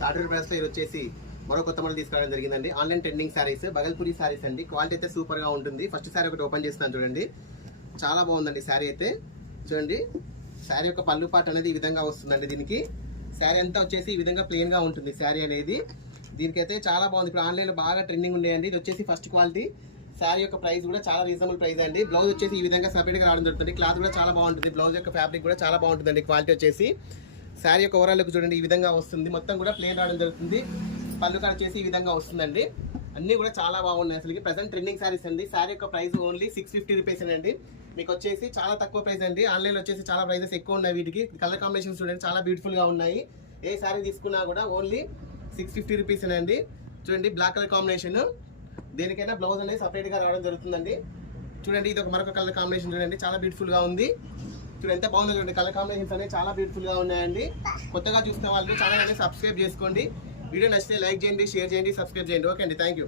Third price లో ఇది వచ్చేసి మరో కొత్త మోడల్ తీసుకురావడం జరిగిందండి. ఆన్లైన్ ట్రెండింగ్ సారీస్, బగల్పూరి సారీస్ అండి. క్వాలిటీ అయితే సూపర్ గా ఉంటుంది. ఫస్ట్ సారీ ఒకటి ఓపెన్ చేస్తున్నాను చూడండి, చాలా బాగుందండి శారీ అయితే. చూడండి శారీ యొక్క పళ్ళు పాట అనేది ఈ విధంగా వస్తుందండి. దీనికి శారీ అంతా వచ్చేసి ఈ విధంగా ప్లెయిన్ గా ఉంటుంది శారీ అనేది. దీనికైతే చాలా బాగుంది. ఇప్పుడు ఆన్లైన్ లో బాగా ట్రెండింగ్ ఉండేయండి. ఇది వచ్చేసి ఫస్ట్ క్వాలిటీ. శారీ యొక్క ప్రైస్ కూడా చాలా రీజనబుల్ ప్రైస్ అండి. బ్లౌజ్ వచ్చేసి ఈ విధంగా సపరేట్ గా రావడం జరుగుతుంది. క్లాత్ కూడా చాలా బాగుంటుంది. బ్లౌజ్ యొక్క ఫ్యాబ్రిక్ కూడా చాలా బాగుంటుందండి. క్వాలిటీ వచ్చేసి శారీ యొక్క ఓవరాల్ లుక్ చూడండి, ఈ విధంగా వస్తుంది. మొత్తం కూడా ప్లెయిన్ రావడం జరుగుతుంది. పళ్ళు కాడ వచ్చేసి ఈ విధంగా వస్తుందండి. అన్ని కూడా చాలా బాగున్నాయి. అసలు ప్రెసెంట్ ట్రెండింగ్ సారీస్ అండి. శారీ యొక్క ప్రైస్ ఓన్లీ 650 రూపీస్ అండి. మీకు వచ్చేసి చాలా తక్కువ ప్రైస్ అండి. ఆన్లైన్ లో వచ్చేసి చాలా ప్రైజెస్ ఎక్కువ ఉన్నాయి. వీటికి కలర్ కాంబినేషన్స్ చూడండి, చాలా బ్యూటిఫుల్ గా ఉన్నాయి. ఏ శారీ తీసుకున్నా కూడా ఓన్లీ 650 రూపీస్ అండి. చూడండి బ్లాక్ కలర్ కాంబినేషన్. దేనికైనా బ్లౌజ్ అనేది సపరేట్ గా రావడం జరుగుతుందండి. చూడండి ఇది ఒక మరొక కలర్ కాంబినేషన్ చూడండి, చాలా బ్యూటిఫుల్ గా ఉంది. చూడండి ఎంత బాగుంది చూడండి. కలర్ కాంబినేషన్స్ అనేవి చాలా బ్యూటిఫుల్ గా ఉన్నాయండి. కొత్తగా చూస్తున్న వాళ్ళు ఛానల్ అనేది సబ్స్క్రైబ్ చేసుకోండి. వీడియో నచ్చితే లైక్ చేయండి, షేర్ చేయండి, సబ్స్క్రైబ్ చేయండి. ఓకే అండి, థ్యాంక్ యూ.